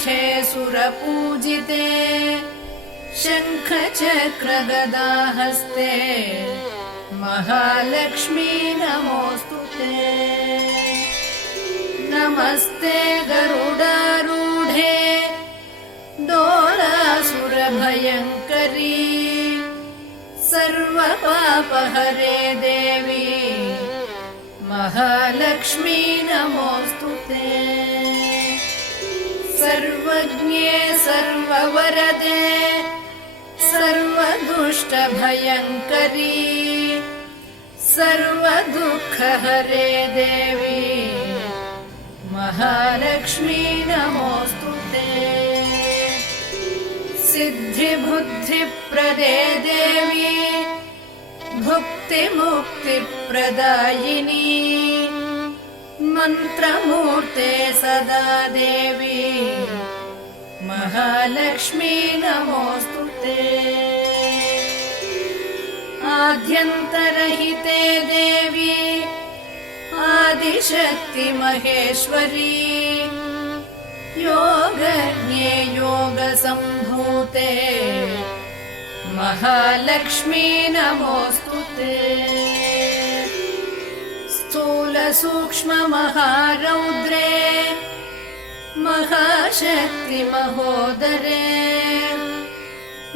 पीठे सुरपूजिते शङ्खचक्रगदाहस्ते महालक्ष्मी नमोऽस्तुते। नमस्ते गरुडारूढे डोलासुरभयङ्करी सर्वपापहरे देवी महालक्ष्मी नमोऽस्तुते। सर्वज्ञे सर्ववरदे सर्वदुष्टभयङ्करी सर्वदुःखहरे देवी महालक्ष्मी नमोऽस्तुते। सिद्धिबुद्धिप्रदे देवी भुक्तिमुक्तिप्रदायिनी मन्त्रमूर्ते सदा देवी महालक्ष्मी नमोऽस्तुते। आद्यन्तरहिते देवी आदिशक्ति महेश्वरी योगज्ञे योगसम्भूते महालक्ष्मी नमोऽस्तुते। स्थूलसूक्ष्ममहारौद्रे महाशक्ति महोदरे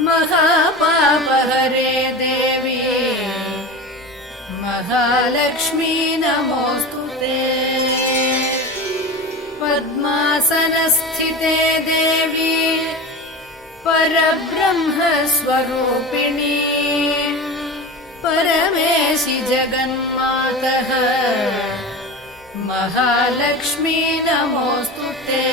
महापापहरे देवी महालक्ष्मी नमोऽस्तुते। पद्मासनस्थिते देवी परब्रह्मस्वरूपिणी परमेशि जगन्मातः महालक्ष्मी नमोऽस्तुते।